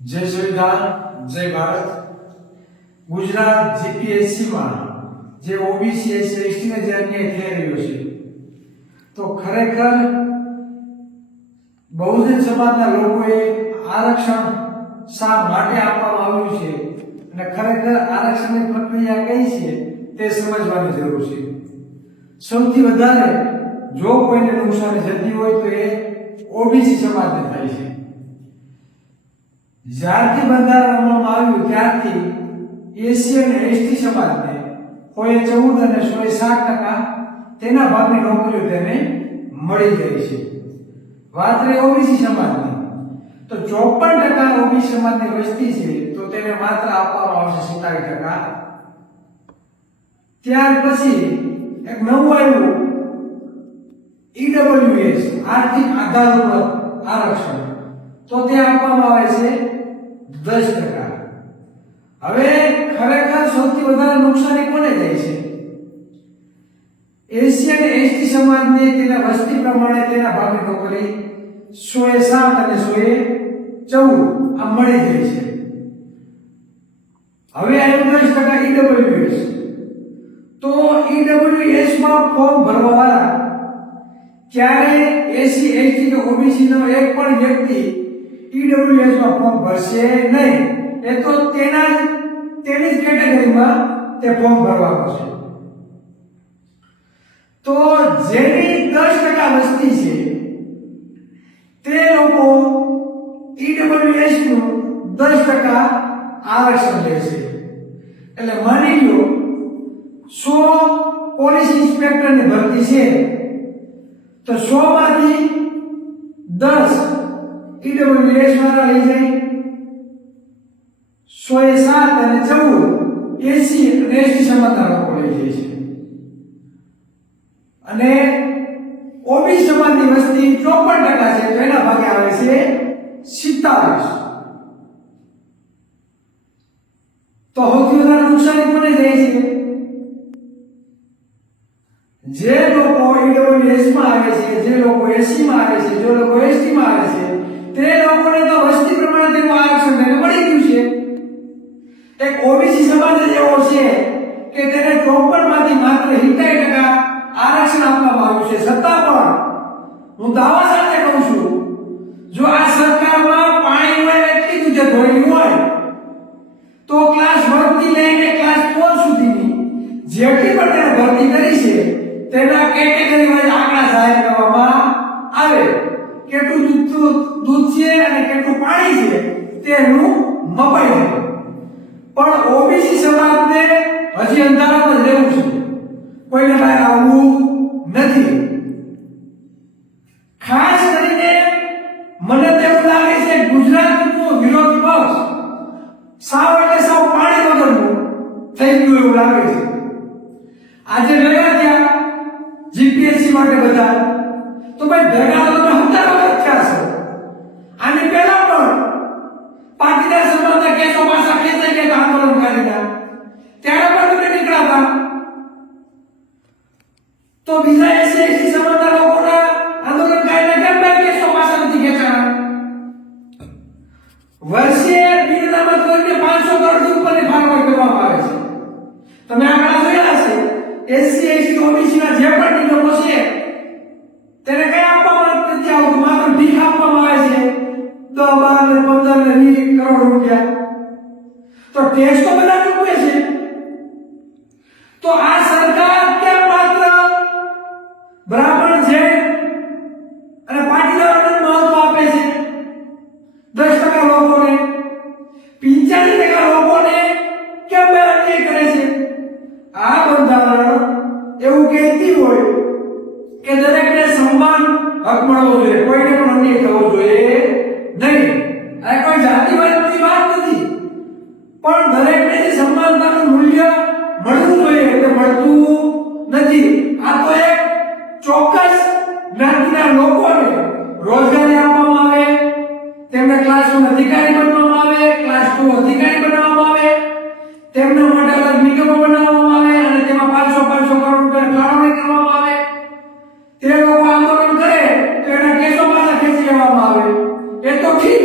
જય સંવિધાન, જય ભારત. ગુજરાત જીપીએસસીમાં જે ઓબીસી એસટી ને જે અન્યાય થઈ રહ્યો છે, તો ખરેખર બહુજન સમાજના લોકોએ આરક્ષણ શા માટે આપવામાં આવ્યું છે અને ખરેખર આરક્ષણની પ્રક્રિયા કઈ છે તે સમજવાની જરૂર છે. સૌથી વધારે જો કોઈને નુકસાની જતી હોય તો એ ઓબીસી સમાજને થાય છે. જ્યારથી બંધારણ અમલમાં આવ્યું ત્યારથી એસસી અને એસટી સમાજને 14 અને 7% તેના ભાગની નોકરીઓ તેને મળી ગઈ છે. વાત રહી ઓબીસી સમાજની, તો 54% ઓબીસી સમાજની વસ્તી છે, તો તેને માત્ર આપવામાં આવશે 47%. ત્યાર પછી એક નવું આવ્યું ઈડબ્લ્યુએસ, આર્થિક આધાર ઉપર આરક્ષણ, તો તે આપવામાં આવે છે 10%. હવે ખરેખર સૌથી વધારે નુકસાની કોને જાય છે? એસસી અને એસટી સમાજને તેના વસ્તી પ્રમાણે તેના ભાગની નોકરી 107 અને 114 આ મળી જાય છે. હવે આવ્યું 10% ઈડબ્લ્યુએસ. તો ઈડબ્લ્યુએસ માં ફોર્મ ભરવા વાળા ક્યારે એસસી એસટી કે ઓબીસી નો એક પણ વ્યક્તિ ઈડબ્લ્યુએસ માં ફોર્મ ભરશે નહીં. એ તો તેની જ કેટેગરીમાં તે ફોર્મ ભરવાનું છે. તો જેની 10% વસ્તી છે તે લોકો ઈડબ્લ્યુએસ નું 10% આરક્ષણ લેશે. એટલે માની લો 100 પોલીસ ઇન્સ્પેક્ટરની ભરતી છે, તો 100 માંથી 10 ઈડબ્લ્યુએસ વાળા લઈ જાય, 107 અને 14 એસસી અને એસટી સમાજના લોકો લઈ જાય છે. અને ઓબીસી સમાજની વસ્તી 54% છે, તો એના ભાગે આવે છે 47. તો સૌથી વધારે નુકસાની કોને જાય છે? જે લોકો ઈડબ્લ્યુએસ માં આવે છે, જે લોકો એસસી માં આવે છે, જે લોકો એસટી માં આવે છે, તે લોકોને તો વસ્તી પ્રમાણે તેનું આરક્ષણ તેને મળી ગયું છે. એક ઓબીસી સમાજ એવો છે કે તેને 54 માંથી માત્ર 70% આરક્ષણ આપવામાં આવ્યું છે. છતાં પણ હું દાવા સાથે કહું છું, જો આ સરકારમાં પાણી હોય એટલી જ ધોઈ હોય તો ક્લાસ 1 થી લઈને ક્લાસ 4 સુધીની જેટલી પણ તેને ભરતી કરી છે તેના કેટેગરી વાઇઝ આંકડા જાહેર કરવામાં આવે. કેટલું દૂધ છે અને કેટલું પાણી છે તેનું મપાઈ જાય. પણ ઓબીસી સમાજને હજી અંધારામાં જ રહેવું છે, કોઈને બહાર આવવું નથી. ખાસ કરીને મને તેવું લાગે છે ગુજરાતનો વિરોધ પક્ષ સાવ એટલે સાવ પાણી વગરનું થઈ ગયું એવું લાગે છે. આજે ગયા ત્યાં જીપીએસસી માટે બધા, તો ભાઈ ભેગા તો તમે હજારો વખત થયા છો. આની પહેલા પણ પાટીદાર સમાજના કેસો પાછા ખેંચાઈ ગયા આંદોલન કરીને, ત્યારે પણ તમે નીકળ્યા હતા. તો બીજા એસસી એસટી સમાજના લોકોના આંદોલન કરીને કેમ બે કેસો પાછા નથી ખેંચાણા? વર્ષે બિનનામત કરીને 500 કરોડથી ઉપરની ફાળવણી કરવામાં આવે છે. તમે આંકડા જોયા છે. એસસી એસટી ઓબીસી ના જે પણ નિયમો છે તેને કઈ આપવામાં નથી આવતું, માત્ર ભીખ આપવામાં આવે છે 10, 12, 15 ને 20 કરોડ રૂપિયા. તો ટેક્સ તો બધા ચૂકવે છે. તો આ સરકાર કેમ માત્ર બ્રાહ્મણ છે અને પાટીદારોને મહત્વ આપે છે? 10% લોકોને, 85% લોકોને કેમ અન્યાય કરે છે? આ બંધારણ એવું કહેતી હોય કે દરેકને સમાન હક મળવો જોઈએ, કોઈને પણ અન્યાય થવો જોઈએ નહીં. આ કોઈ જાતિવાદની વાત નથી, પણ દરેકને જે સમાનતાનું મૂલ્ય મળવું જોઈએ તે મળતું નથી. આ તો એક ચોક્કસ જ્ઞાતિના લોકોને રોજગારી આપવામાં આવે, તેમને ક્લાસ 1 અધિકારી બનાવવામાં આવે, ક્લાસ 2 અધિકારી બનાવવામાં આવે, તેમના માટે અલગ નિગમો બનાવવામાં આવે અને તેમાં 500 કરોડ રૂપિયા ફાળવણી કરવામાં આવે. તે લોકો આંદોલન કરે તો એના કેસો પાછા ખેંચી લેવામાં આવે. એ તો ઠીક.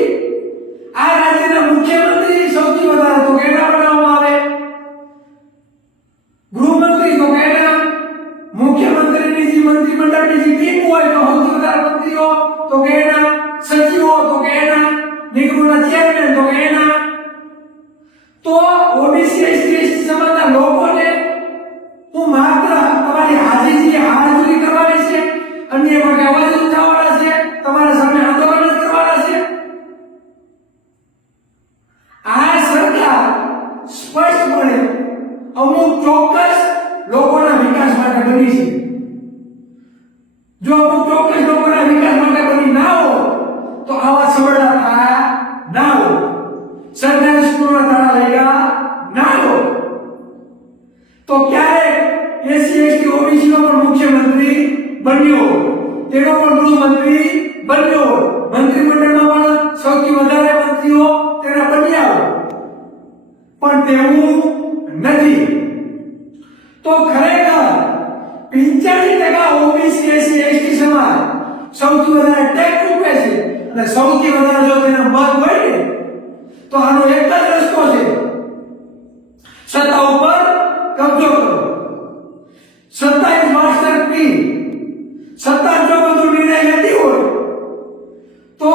આ રાજ્યના રાજ્યના મુખ્યમંત્રી સૌથી વધારે તો કેના બનાવવામાં આવે? ગૃહમંત્રી તો કેના? મુખ્યમંત્રીની જે મંત્રીમંડળની જે ટીમ હોય તો સૌથી વધારે મંત્રીઓ તો કેના? સચિવો તો કેના? નિગમોના ચેરમેન તો કેના? તો ઓબીસી એસટી સમાજના લોકોને હું માત્ર તમારી હાજરી કરવાની છે, અન્ય માટે અવાજ ઉઠાવવાના છે, તમારા સામે આંદોલન કરવાના છે. આ સરકાર સ્પષ્ટપણે અમુક ચોક્કસ લોકોના વિકાસ માટે બની છે. જો અમુક ચોક્કસ લોકોના વિકાસ માટે બની ના હોય તો આવા સબળા થયા ના હોય, સરકારી સ્કૂલોના તાળા લાગ્યા ના હોય, તો ક્યારેક એસસી એસટી ઓબીસી નો પણ મુખ્યમંત્રી બન્યો, તેનો પણ ગૃહમંત્રી બન્યો, મંત્રીમંડળમાં પણ સૌથી વધારે મંત્રીઓ તેના બન્યા, પણ તેવું નથી. તો ખરેખર 85% ઓબીસી એસસી એસટી સમાજ સૌથી વધારે ટેક્સ ચૂકવે છે અને સૌથી વધારે જો તેના મત હોય ને તો આનો એક જ રસ્તો છે, સત્તા ઉપર કબજો કરો. સત્તા ઇઝ માસ્ટર કી. સત્તા જો બધું નિર્ણય લેતી હોય તો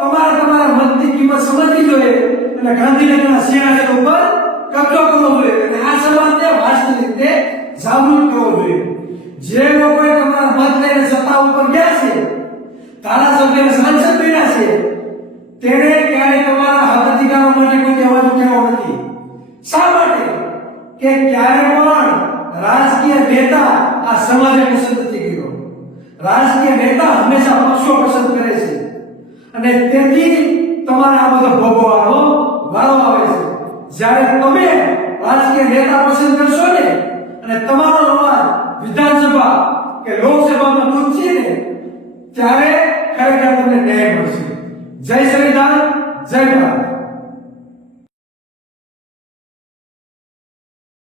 તમારા મતની કિંમત સમજવી જોઈએ અને ગાંધીનગરના સિંહાસન ઉપર કબજો કરવો જોઈએ અને આ સમાજને વાસ્તવિક રીતે જાગૃત કરવો જોઈએ. જે લોકોએ તમારા મત લઈને સત્તા ઉપર ગયા છે, ધારાસભ્ય સાંસદ બન્યા છે, તેને ક્યારેય તમારા હક અધિકારો માટે કોઈ અવાજ ઉઠાવ્યો નથી. શા માટે? કે ક્યારે પણ રાજકીય નેતા આ સમાજે પસંદ નથી કર્યો. રાજકીય નેતા હંમેશા પક્ષો પસંદ કરે છે અને તેથી તમારે આ બધો ભોગવવાનો વારો આવે છે. જ્યારે તમે રાજકીય નેતા પસંદ કરશો ને અને તમારો અવાજ વિધાનસભા કે લોકસભામાં પહોંચે ને ત્યારે ખરેખર તમને ન્યાય મળશે. જય સંવિધાન, જય ભારત.